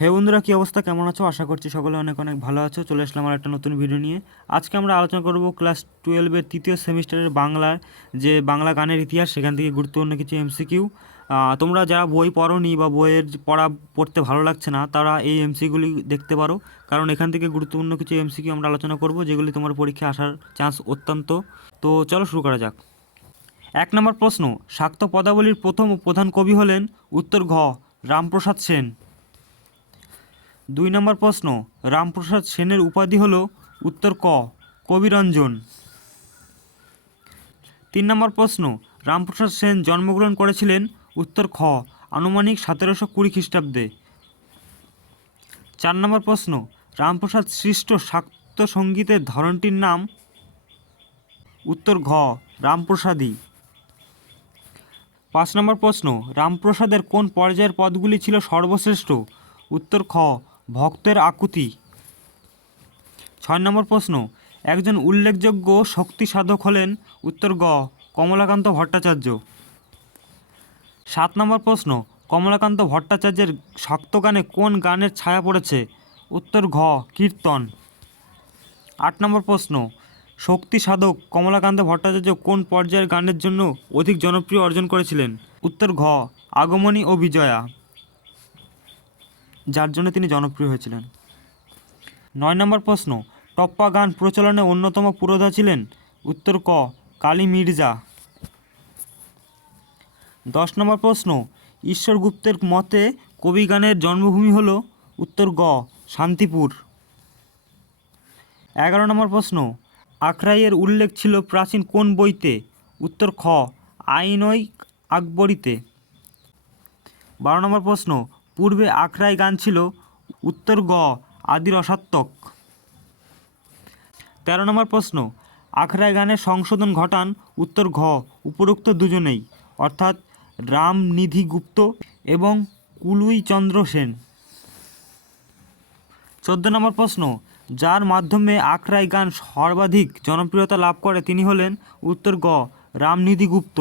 হে বন্ধুরা, কী অবস্থা, কেমন আছো? আশা করছি সকলে অনেক অনেক ভালো আছো। চলে আসলাম আর একটা নতুন ভিডিও নিয়ে। আজকে আমরা আলোচনা করব ক্লাস 12-এর তৃতীয় সেমিস্টারের বাংলার যে বাংলা গানের ইতিহাস, সেখান থেকে গুরুত্বপূর্ণ কিছু এমসিকিউ। তোমরা যারা বই পড়োনি বা বইয়ের পড়া পড়তে ভালো লাগছে না, তারা এই এমসিকিউগুলি দেখতে পারো, কারণ এখান থেকে গুরুত্বপূর্ণ কিছু এমসিকিউ আমরা আলোচনা করব, যেগুলি তোমার পরীক্ষায় আসার চান্স অত্যন্ত। তো চলো শুরু করা যাক। 1 নম্বর প্রশ্ন, শাক্ত পদাবলীর প্রথম ও প্রধান কবি হলেন? উত্তর ঘ, রামপ্রসাদ সেন। 2 নম্বর প্রশ্ন, রামপ্রসাদ সেনের উপাধি হল? উত্তর ক, কবিরঞ্জন। 3 নম্বর প্রশ্ন, রামপ্রসাদ সেন জন্মগ্রহণ করেছিলেন? উত্তর খ, আনুমানিক 1720 খ্রিস্টাব্দে। 4 নম্বর প্রশ্ন, রামপ্রসাদ সৃষ্ট শাক্ত সঙ্গীতের ধরনটির নাম? উত্তর ঘ, রামপ্রসাদী। 5 নম্বর প্রশ্ন, রামপ্রসাদের কোন পর্যায়ের পদগুলি ছিল সর্বশ্রেষ্ঠ? উত্তর খ, ভক্তের আকুতি। 6 নম্বর প্রশ্ন, একজন উল্লেখযোগ্য শক্তি সাধক হলেন? উত্তর গ, কমলাকান্ত ভট্টাচার্য। 7 নম্বর প্রশ্ন, কমলাকান্ত ভট্টাচার্যের শাক্তগানে কোন গানের ছায়া পড়েছে? উত্তর ঘ, কীর্তন। 8 নম্বর প্রশ্ন, শক্তি সাধক কমলাকান্ত ভট্টাচার্য কোন পর্যায়ের গানের জন্য অধিক জনপ্রিয় অর্জন করেছিলেন? উত্তর ঘ, আগমনী ও বিজয়া, যার জন্য তিনি জনপ্রিয় হয়েছিলেন। 9 নম্বর প্রশ্ন, টপ্পা গান প্রচলনে অন্যতম পুরোধা ছিলেন? উত্তর ক, কালী মির্জা। 10 নম্বর প্রশ্ন, ঈশ্বর গুপ্তের মতে কবি গানের জন্মভূমি হল? উত্তর গ, শান্তিপুর। 11 নম্বর প্রশ্ন, আখড়াইয়ের উল্লেখ ছিল প্রাচীন কোন বইতে? উত্তর খ, আইন-ই আকবরীতে। 12 নম্বর প্রশ্ন, পূর্বে আখড়াই গান ছিল? উত্তর গ, আদি রসাত্মক। 13 নম্বর প্রশ্ন, আখড়াই গানের সংশোধন ঘটান? উত্তর ঘ, উপরোক্ত দুজনেই, অর্থাৎ রামনিধি গুপ্ত এবং কুলুইচন্দ্র সেন। 14 নম্বর প্রশ্ন, যার মাধ্যমে আখড়াই গান সর্বাধিক জনপ্রিয়তা লাভ করে তিনি হলেন? উত্তর গ, রামনিধি গুপ্ত।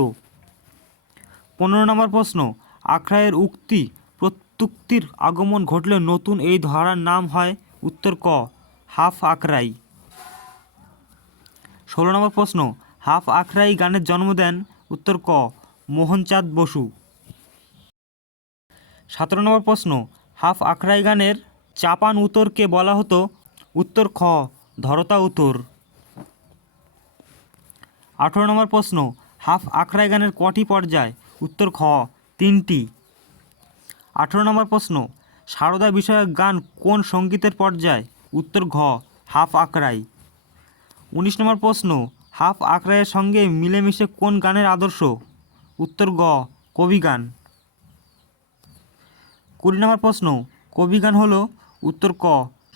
15 নম্বর প্রশ্ন, আখড়াইয়ের উক্তি প্রত্যুক্তির আগমন ঘটলে নতুন এই ধারার নাম হয়? উত্তর ক, হাফ আখড়াই। 16 নম্বর প্রশ্ন, হাফ আখড়াই গানের জন্ম দেন? উত্তর ক, মোহনচাঁদ বসু। 17 নম্বর প্রশ্ন, হাফ আখড়াই গানের চাপান উতরকে বলা হতো? উত্তর খ, ধরতা উতর। 18 নম্বর প্রশ্ন, হাফ আখড়াই গানের কটি পর্যায়? উত্তর খ, 3টি। 18 নম্বর প্রশ্ন, সারদা বিষয়ক গান কোন সঙ্গীতের পর্যায়? উত্তর ঘ, হাফ আখড়াই। 19 নম্বর প্রশ্ন, হাফ আখড়াইয়ের সঙ্গে মিলেমিশে কোন গানের আদর্শ? উত্তর গ, কবিগান। 20 নম্বর প্রশ্ন, কবিগান হল? উত্তর ক,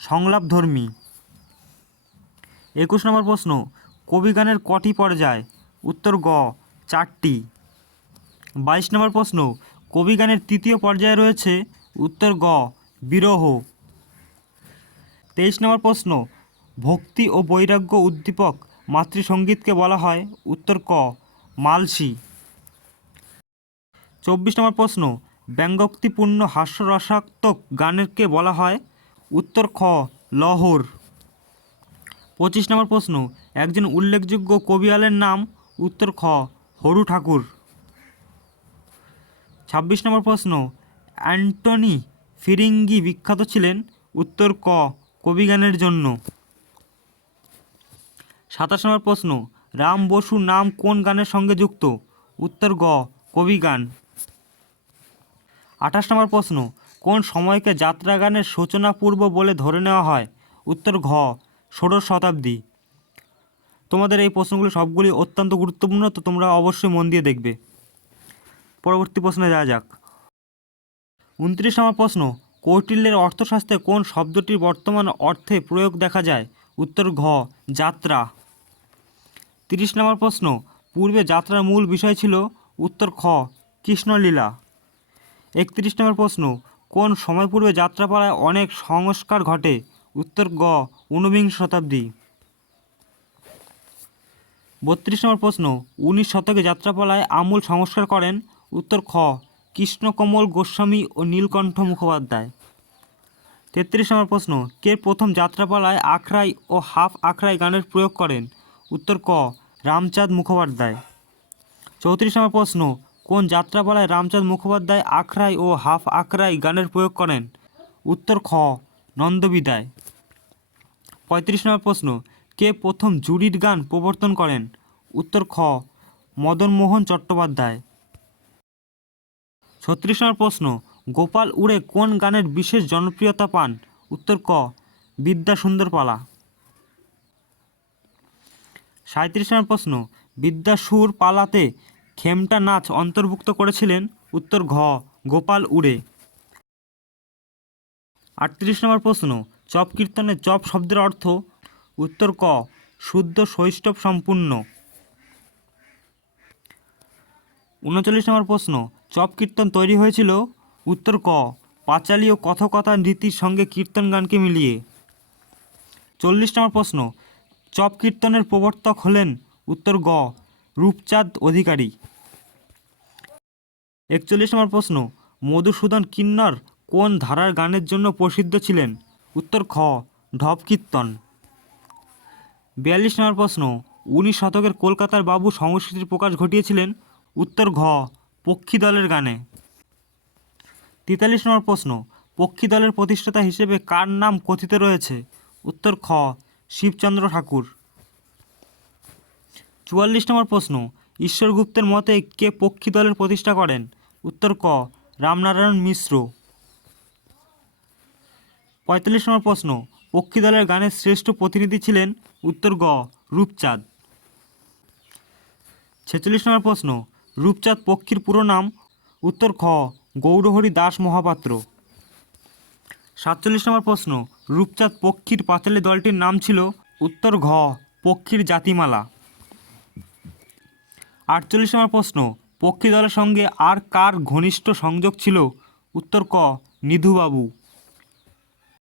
সংলাপধর্মী। 21 নম্বর প্রশ্ন, কবিগানের কটি পর্যায়? উত্তর গ, 4টি। 22 নম্বর প্রশ্ন, কবিগানের তৃতীয় পর্যায়ে রয়েছে? উত্তর গ, বিরহ। 23 নম্বর প্রশ্ন, ভক্তি ও বৈরাগ্য উদ্দীপক মাতৃসঙ্গীতকে বলা হয়? উত্তর ক, মালসী। 24 নম্বর প্রশ্ন, ব্যঙ্গোক্তিপূর্ণ হাস্যরসাত্মক গানকে বলা হয়? উত্তর খ, লহর। 25 নম্বর প্রশ্ন, একজন উল্লেখযোগ্য কবিয়ালের নাম? উত্তর খ, হরু ঠাকুর। 26 নম্বর প্রশ্ন, অ্যান্টনি ফিরিঙ্গি বিখ্যাত ছিলেন? উত্তর ক, কবিগানের জন্য। 27 নম্বর প্রশ্ন, রাম বসু নাম কোন গানের সঙ্গে যুক্ত? উত্তর গ, কবিগান। 28 নম্বর প্রশ্ন, কোন সময়কে যাত্রা গানের সূচনা পূর্ব বলে ধরে নেওয়া হয়? উত্তর ঘ, ষোড়শ শতাব্দী। তোমাদের এই প্রশ্নগুলি সবগুলি অত্যন্ত গুরুত্বপূর্ণ, তো তোমরা অবশ্যই মন দিয়ে দেখবে। পরবর্তী প্রশ্নে যাওয়া যাক। 29 নম্বর প্রশ্ন, কৌটিল্যের অর্থশাস্ত্রে কোন শব্দটির বর্তমান অর্থে প্রয়োগ দেখা যায়? উত্তর ঘ, যাত্রা। 30 নম্বর প্রশ্ন, পূর্বে যাত্রার মূল বিষয় ছিল? উত্তর খ, কৃষ্ণলীলা। 31 নম্বর প্রশ্ন, কোন সময় পূর্বে যাত্রাপালায় অনেক সংস্কার ঘটে? উত্তর গ, ঊনবিংশ শতাব্দী। 32 নম্বর প্রশ্ন, 19 শতকে যাত্রাপালায় আমূল সংস্কার করেন? উত্তর খ, কৃষ্ণকমল গোস্বামী ও নীলকণ্ঠ মুখোপাধ্যায়। 33 নম্বর প্রশ্ন, কে প্রথম যাত্রাপালায় আখড়াই ও হাফ আখড়াই গানের প্রয়োগ করেন? উত্তর ক রামচাঁদ মুখোপাধ্যায়। 34 নম্বর প্রশ্ন, কোন যাত্রাপালায় রামচাঁদ মুখোপাধ্যায় আখড়াই ও হাফ আখড়াই গানের প্রয়োগ করেন? উত্তর খ নন্দবিদায়। 35 নম্বর প্রশ্ন, কে প্রথম জুড়ির গান প্রবর্তন করেন? উত্তর খ মদনমোহন চট্টোপাধ্যায়। 36 নম্বর প্রশ্ন, গোপাল উড়ে কোন গানের বিশেষ জনপ্রিয়তা পান? উত্তর ক বিদ্যাসুন্দর পালা। 37 নম্বর প্রশ্ন, বিদ্যাসুর পালাতে খেমটা নাচ অন্তর্ভুক্ত করেছিলেন? উত্তর ঘ গোপাল উড়ে। 38 নম্বর প্রশ্ন, চপ কীর্তনে চপ শব্দের অর্থ? উত্তর ক শুদ্ধ সৌষ্ঠব সম্পূর্ণ। 39 নম্বর প্রশ্ন, চপ কীর্তন তৈরি হয়েছিল? উত্তর ক পাঁচালী ও কথকতা রীতির সঙ্গে কীর্তন গানকে মিলিয়ে। 40 নম্বর প্রশ্ন, চপ কীর্তনের প্রবর্তক হলেন? উত্তর গ রূপচাঁদ অধিকারী। 41 নম্বর প্রশ্ন, মধুসূদন কিন্নর কোন ধারার গানের জন্য প্রসিদ্ধ ছিলেন? উত্তর খ ঢপ কীর্তন। 42 নম্বর প্রশ্ন, 19 শতকের কলকাতার বাবু সংস্কৃতির প্রকাশ ঘটিয়েছিলেন? উত্তর ঘ পক্ষী দলের গানে। 43 নম্বর প্রশ্ন, পক্ষী দলের প্রতিষ্ঠাতা হিসেবে কার নাম কথিত রয়েছে? উত্তর খ শিবচন্দ্র ঠাকুর। 44 নম্বর প্রশ্ন, ঈশ্বর গুপ্তের মতে কে পক্ষী দলের প্রতিষ্ঠা করেন? উত্তর ক রামনারায়ণ মিশ্র। 45 নম্বর প্রশ্ন, পক্ষী দলের গানের শ্রেষ্ঠ প্রতিনিধি ছিলেন? উত্তর গ রূপচাঁদ। 46 নম্বর প্রশ্ন, রূপচাঁদ পক্ষীর পুরো নাম? উত্তর খ গৌরহরি দাস মহাপাত্র। 47 নম্বর প্রশ্ন, রূপচাঁদ পক্ষীর পাঁচালী দলটির নাম ছিল? উত্তর ঘ পক্ষীর জাতিমালা। 48 নম্বর প্রশ্ন, পক্ষী দলের সঙ্গে আর কার ঘনিষ্ঠ সংযোগ ছিল? উত্তর ক নিধুবাবু।